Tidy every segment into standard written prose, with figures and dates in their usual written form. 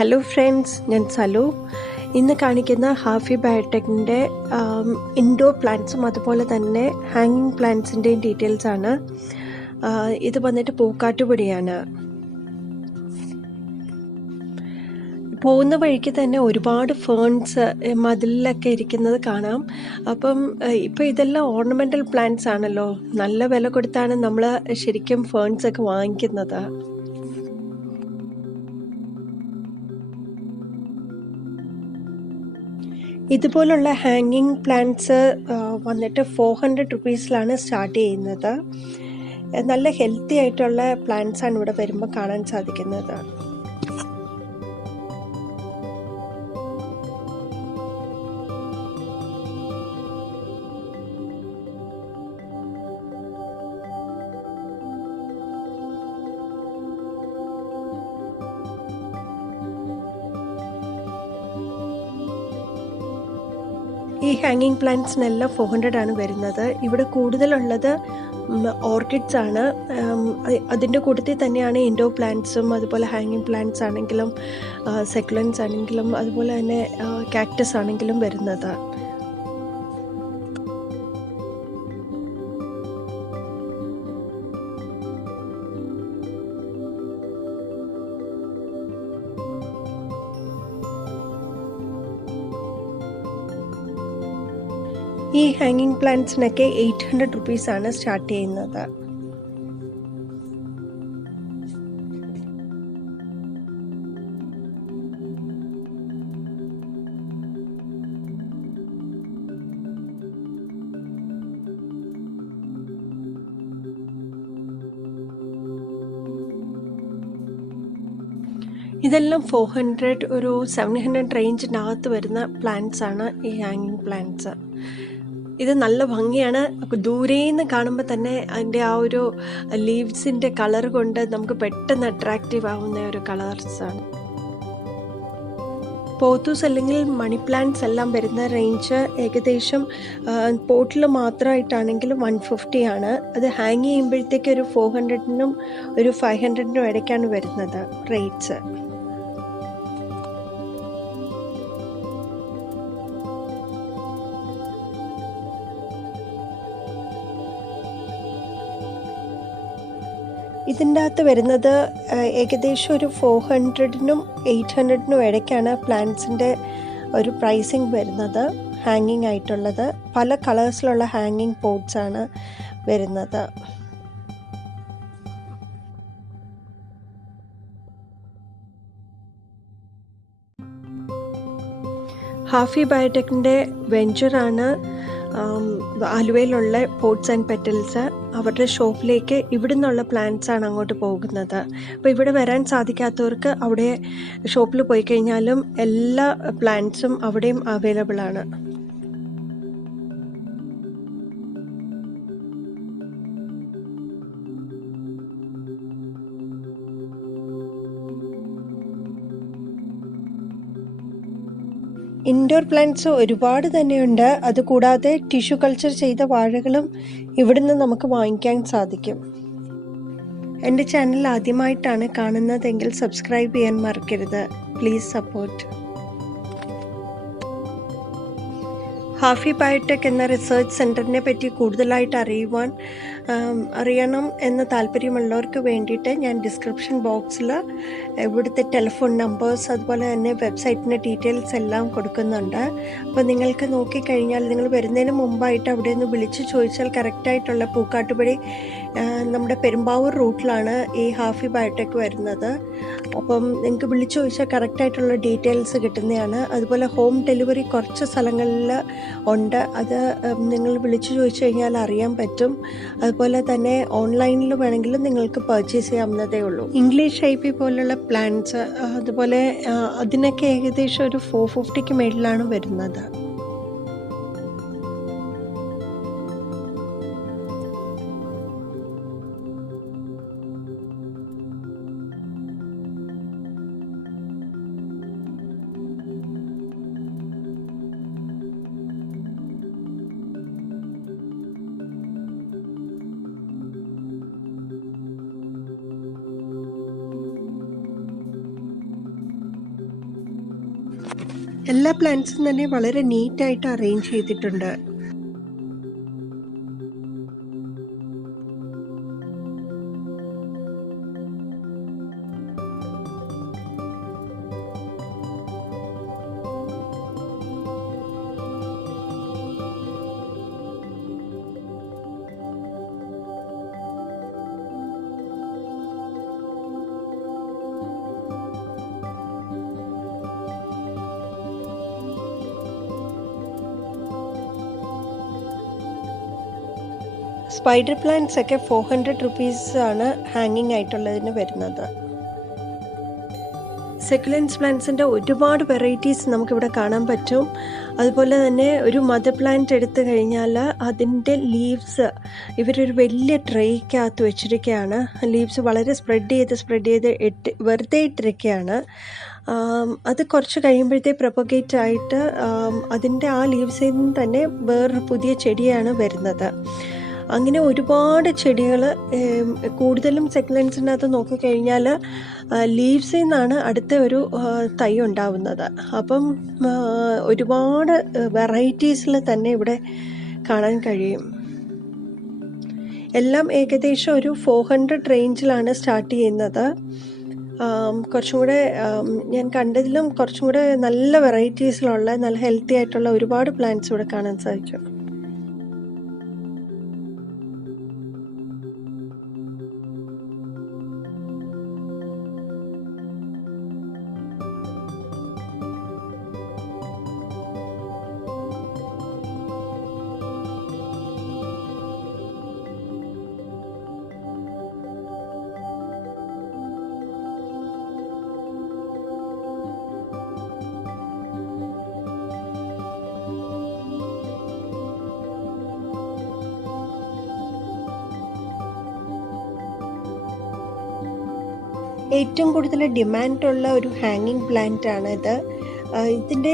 Hello friends, ഞാൻ സലു. ഇന്ന് കാണിക്കുന്ന ഹാഫി ബയോടെക്കിൻ്റെ ഇൻഡോർ പ്ലാന്റ്സും അതുപോലെ തന്നെ ഹാങ്ങിങ് പ്ലാന്റ്സിൻ്റെയും ഡീറ്റെയിൽസ് ആണ്. ഇത് വന്നിട്ട് പൂക്കാട്ടുപടിയാണ്. പോകുന്ന വഴിക്ക് തന്നെ ഒരുപാട് ഫേൺസ് മതിലിലൊക്കെ ഇരിക്കുന്നത് കാണാം. അപ്പം ഇപ്പോൾ ഇതെല്ലാം ഓർണമെൻ്റൽ പ്ലാന്റ്സ് ആണല്ലോ, നല്ല വില കൊടുത്താണ് നമ്മൾ ശരിക്കും ഫേൺസ് ഒക്കെ വാങ്ങിക്കുന്നത്. ഇതുപോലുള്ള ഹാങ്ങിങ് പ്ലാന്റ്സ് വന്നിട്ട് 400 റുപ്പീസിലാണ് സ്റ്റാർട്ട് ചെയ്യുന്നത്. നല്ല ഹെൽത്തി ആയിട്ടുള്ള പ്ലാന്റ്സ് ആണ് ഇവിടെ വരുമ്പോൾ കാണാൻ സാധിക്കുന്നത്. ഈ ഹാങ്ങിങ് പ്ലാന്റ്സിനെല്ലാം 400 ആണ് വരുന്നത്. ഇവിടെ കൂടുതലുള്ളത് ഓർക്കിഡ്സ് ആണ്. അതിൻ്റെ കൂട്ടത്തിൽ തന്നെയാണ് ഇൻഡോർ പ്ലാന്റ്സും അതുപോലെ ഹാങ്ങിങ് പ്ലാന്റ്സ് ആണെങ്കിലും സെക്കുലൻസ് ആണെങ്കിലും അതുപോലെ തന്നെ കാക്ടസ് ആണെങ്കിലും വരുന്നത്. ഈ ഹാങ്ങിങ് പ്ലാന്റ്സിനൊക്കെ 800 റുപ്പീസാണ് സ്റ്റാർട്ട് ചെയ്യുന്നത്. ഇതെല്ലാം 400 ഒരു 700 റേഞ്ചിനകത്ത് വരുന്ന പ്ലാന്റ്സ് ആണ് ഈ ഹാങ്ങിങ് പ്ലാന്റ്സ്. ഇത് നല്ല ഭംഗിയാണ്. ദൂരേന്ന് കാണുമ്പോൾ തന്നെ അതിൻ്റെ ആ ഒരു ലീവ്സിൻ്റെ കളർ കൊണ്ട് നമുക്ക് പെട്ടെന്ന് അട്രാക്റ്റീവ് ആവുന്ന ഒരു കളേഴ്സാണ്. പോത്തൂസ് അല്ലെങ്കിൽ മണി പ്ലാന്റ്സ് എല്ലാം വരുന്ന റേഞ്ച് ഏകദേശം പോട്ടിൽ മാത്രമായിട്ടാണെങ്കിലും 150 ആണ്. അത് ഹാങ് ചെയ്യുമ്പോഴത്തേക്ക് ഒരു 400-നും ഒരു 500-നും ഇടയ്ക്കാണ് വരുന്നത് റേറ്റ്സ്. ഇതിൻ്റെ അകത്ത് വരുന്നത് ഏകദേശം ഒരു 400-നും 800-നും ഇടയ്ക്കാണ് പ്ലാന്റ്സിൻ്റെ ഒരു പ്രൈസിങ് വരുന്നത്. ഹാങ്ങിങ് ആയിട്ടുള്ളത് പല കളേഴ്സിലുള്ള ഹാങ്ങിങ് പോട്ട്സാണ് വരുന്നത്. ഹാഫി ബയോടെക്കിൻ്റെ വെഞ്ചറാണ് ആലുവയിലുള്ള പോട്ട്സ് ആൻഡ് പെറ്റൽസ്. അവരുടെ ഷോപ്പിലേക്ക് ഇവിടെ നിന്നുള്ള പ്ലാന്റ്സാണ് അങ്ങോട്ട് പോകുന്നത്. അപ്പോൾ ഇവിടെ വരാൻ സാധിക്കാത്തവർക്ക് അവിടെ ഷോപ്പിൽ പോയി കഴിഞ്ഞാലും എല്ലാ പ്ലാന്റ്സും അവിടെയും അവൈലബിൾ ആണ്. ഇൻഡോർ പ്ലാന്റ്സ് ഒരുപാട് തന്നെയുണ്ട്. അതുകൂടാതെ ടിഷ്യൂ കൾച്ചർ ചെയ്ത വാഴകളും ഇവിടുന്ന് നമുക്ക് വാങ്ങിക്കാൻ സാധിക്കും. എൻ്റെ ചാനൽ ആദ്യമായിട്ടാണ് കാണുന്നതെങ്കിൽ സബ്സ്ക്രൈബ് ചെയ്യാൻ മറക്കരുത്. Please support. ഹാഫി ബയോടെക് എന്ന റിസർച്ച് സെൻറ്ററിനെ പറ്റി കൂടുതലായിട്ട് അറിയണം എന്ന താല്പര്യമുള്ളവർക്ക് വേണ്ടിയിട്ട് ഞാൻ ഡിസ്ക്രിപ്ഷൻ ബോക്സിൽ ഇവിടുത്തെ ടെലിഫോൺ നമ്പേഴ്സ് അതുപോലെ തന്നെ വെബ്സൈറ്റിൻ്റെ ഡീറ്റെയിൽസ് എല്ലാം കൊടുക്കുന്നുണ്ട്. അപ്പോൾ നിങ്ങൾക്ക് നോക്കിക്കഴിഞ്ഞാൽ നിങ്ങൾ വരുന്നതിന് മുമ്പായിട്ട് അവിടെ നിന്ന് വിളിച്ച് ചോദിച്ചാൽ കറക്റ്റായിട്ടുള്ള പൂക്കാട്ടുപടി നമ്മുടെ പെരുമ്പാവൂർ റൂട്ടിലാണ് ഈ ഹാഫി ബയോടെക് വരുന്നത്. അപ്പം നിങ്ങൾക്ക് വിളിച്ച് ചോദിച്ചാൽ കറക്റ്റായിട്ടുള്ള ഡീറ്റെയിൽസ് കിട്ടുന്നതാണ്. അതുപോലെ ഹോം ഡെലിവറി കുറച്ച് സ്ഥലങ്ങളിൽ ഉണ്ട്. അത് നിങ്ങൾ വിളിച്ച് ചോദിച്ചു കഴിഞ്ഞാൽ അറിയാൻ പറ്റും. അതുപോലെ തന്നെ ഓൺലൈനിൽ വേണമെങ്കിലും നിങ്ങൾക്ക് പർച്ചേസ് ചെയ്യാവുന്നതേ ഉള്ളൂ. ഇംഗ്ലീഷ് HAFI പോലുള്ള പ്ലാന്റ്സ് അതുപോലെ അതിനൊക്കെ ഏകദേശം ഒരു 450-ക്ക് മേളിലാണ് വരുന്നത്. എല്ലാ പ്ലാന്റ്സും തന്നെ വളരെ നീറ്റായിട്ട് അറേഞ്ച് ചെയ്തിട്ടുണ്ട്. സ്പൈഡർ പ്ലാന്റ്സ് ഒക്കെ 400 റുപ്പീസ് ആണ് ഹാങ്ങിങ് ആയിട്ടുള്ളതിന് വരുന്നത്. സെക്കുലൻസ് പ്ലാന്റ്സിൻ്റെ ഒരുപാട് വെറൈറ്റീസ് നമുക്കിവിടെ കാണാൻ പറ്റും. അതുപോലെ തന്നെ ഒരു മദർ പ്ലാന്റ് എടുത്തു കഴിഞ്ഞാൽ അതിൻ്റെ ലീവ്സ് ഇവരൊരു വലിയ ട്രേക്കകത്ത് വെച്ചിരിക്കുകയാണ്. ലീവ്സ് വളരെ സ്പ്രെഡ് ചെയ്ത് വെറുതെ ഇട്ടിരിക്കുകയാണ്. അത് കുറച്ച് കഴിയുമ്പോഴത്തേ പ്രൊപ്പഗേറ്റ് ആയിട്ട് അതിൻ്റെ ആ ലീവ്സിൽ നിന്ന് തന്നെ വേറൊരു പുതിയ ചെടിയാണ് വരുന്നത്. അങ്ങനെ ഒരുപാട് ചെടികൾ, കൂടുതലും സെക്കുലൻസിനകത്ത് നോക്കിക്കഴിഞ്ഞാൽ ലീവ്സിൽ നിന്നാണ് അടുത്ത ഒരു തൈ ഉണ്ടാവുന്നത്. അപ്പം ഒരുപാട് വെറൈറ്റീസിൽ തന്നെ ഇവിടെ കാണാൻ കഴിയും. എല്ലാം ഏകദേശം ഒരു 400 റേഞ്ചിലാണ് സ്റ്റാർട്ട് ചെയ്യുന്നത്. കുറച്ചും കൂടെ ഞാൻ കണ്ടതിലും കുറച്ചും കൂടെ നല്ല വെറൈറ്റീസിലുള്ള നല്ല ഹെൽത്തി ആയിട്ടുള്ള ഒരുപാട് പ്ലാന്റ്സ് ഇവിടെ കാണാൻ സാധിച്ചു. ഏറ്റവും കൂടുതൽ ഡിമാൻഡുള്ള ഒരു ഹാങ്ങിങ് പ്ലാന്റ് ആണ് ഇത്. ഇതിൻ്റെ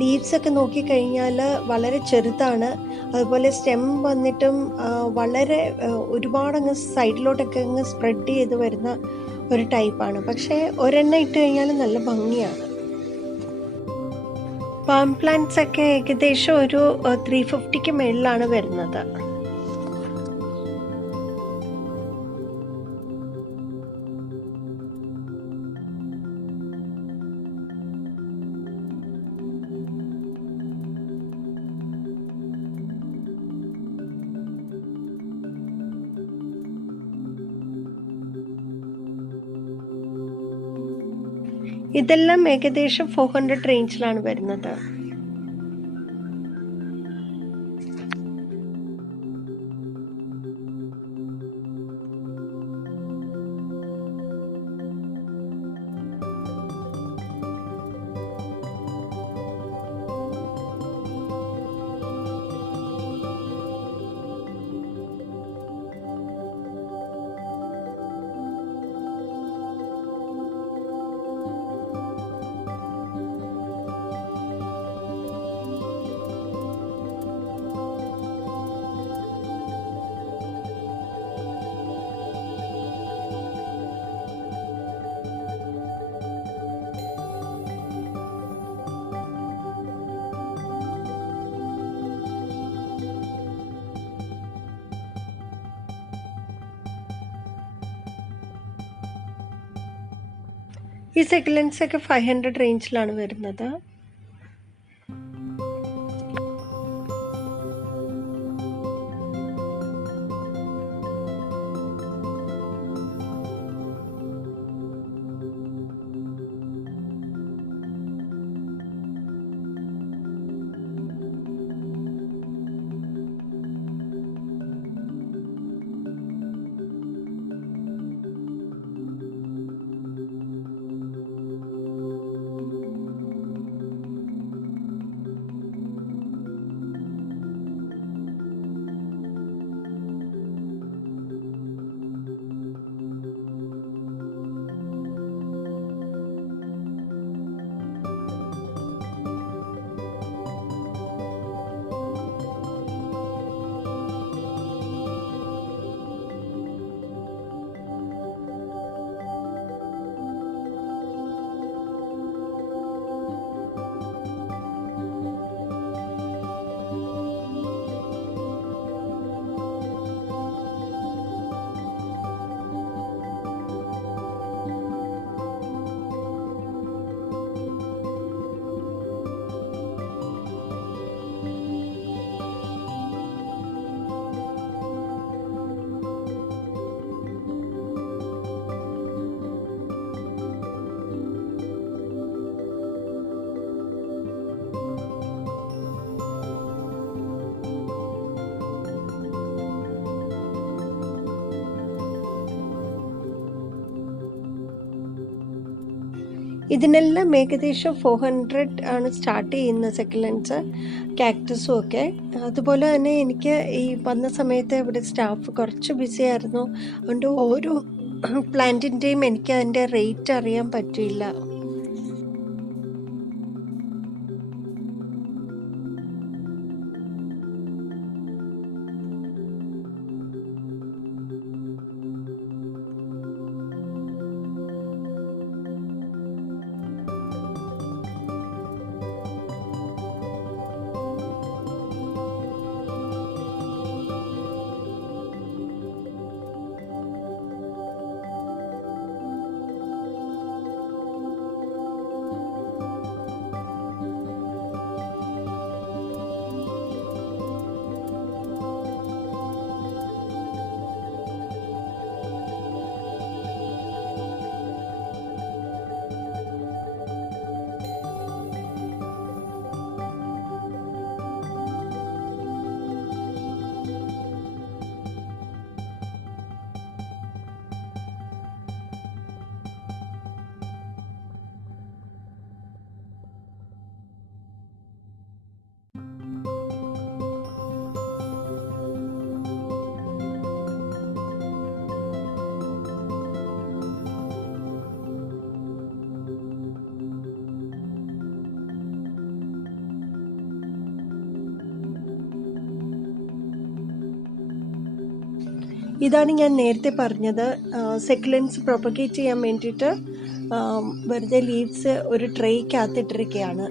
ലീവ്സൊക്കെ നോക്കിക്കഴിഞ്ഞാൽ വളരെ ചെറുതാണ്. അതുപോലെ സ്റ്റെം വന്നിട്ടും വളരെ ഒരുപാടങ്ങ് സൈഡിലോട്ടൊക്കെ അങ്ങ് സ്പ്രെഡ് ചെയ്ത് വരുന്ന ഒരു ടൈപ്പാണ്. പക്ഷേ ഒരെണ്ണം ഇട്ട് കഴിഞ്ഞാൽ നല്ല ഭംഗിയാണ്. പാം പ്ലാന്റ്സ് ഒക്കെ ഏകദേശം ഒരു 350ക്ക് മേളിലാണ് വരുന്നത്. ഇതെല്ലാം ഏകദേശം 400 റേഞ്ചിലാണ് വരുന്നത്. ഈ സെക്കുലൻസ് ഒക്കെ 500 റേഞ്ചിലാണ് വരുന്നത്. ഇതിനെല്ലാം ഏകദേശം 400 ആണ് സ്റ്റാർട്ട് ചെയ്യുന്ന സെക്കൻഡ്സ്, കാക്ടസും ഒക്കെ. അതുപോലെ തന്നെ എനിക്ക് ഈ വന്ന സമയത്ത് ഇവിടെ സ്റ്റാഫ് കുറച്ച് ബിസി ആയിരുന്നു, അതുകൊണ്ട് ഓരോ പ്ലാന്റിൻ്റെയും എനിക്ക് അതിൻ്റെ റേറ്റ് അറിയാൻ പറ്റില്ല. ഇതാണ് ഞാൻ നേരത്തെ പറഞ്ഞത്, സെക്കുലൻസ് പ്രൊപ്പഗേറ്റ് ചെയ്യാൻ വേണ്ടിയിട്ട് വെറുതെ ലീവ്സ് ഒരു ട്രേക്കകത്തിട്ടിരിക്കുകയാണ്.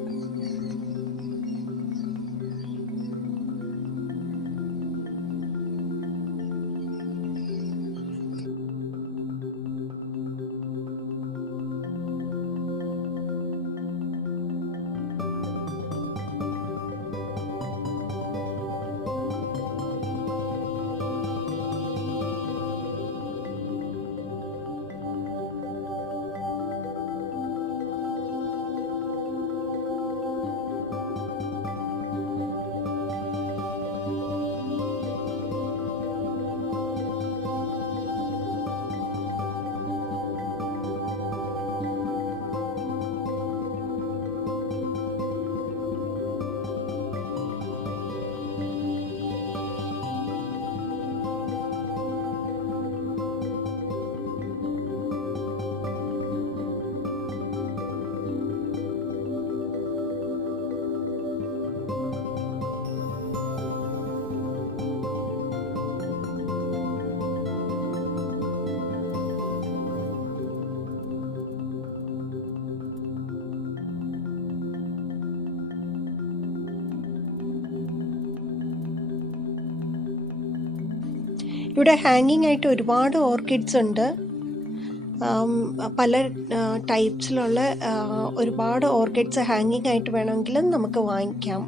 ഇവിടെ ഹാങ്ങിങ് ആയിട്ട് ഒരുപാട് ഓർക്കിഡ്സ് ഉണ്ട്. പല ടൈപ്സിലുള്ള ഒരുപാട് ഓർക്കിഡ്സ് ഹാങ്ങിങ് ആയിട്ട് വേണമെങ്കിലും നമുക്ക് വാങ്ങിക്കാം.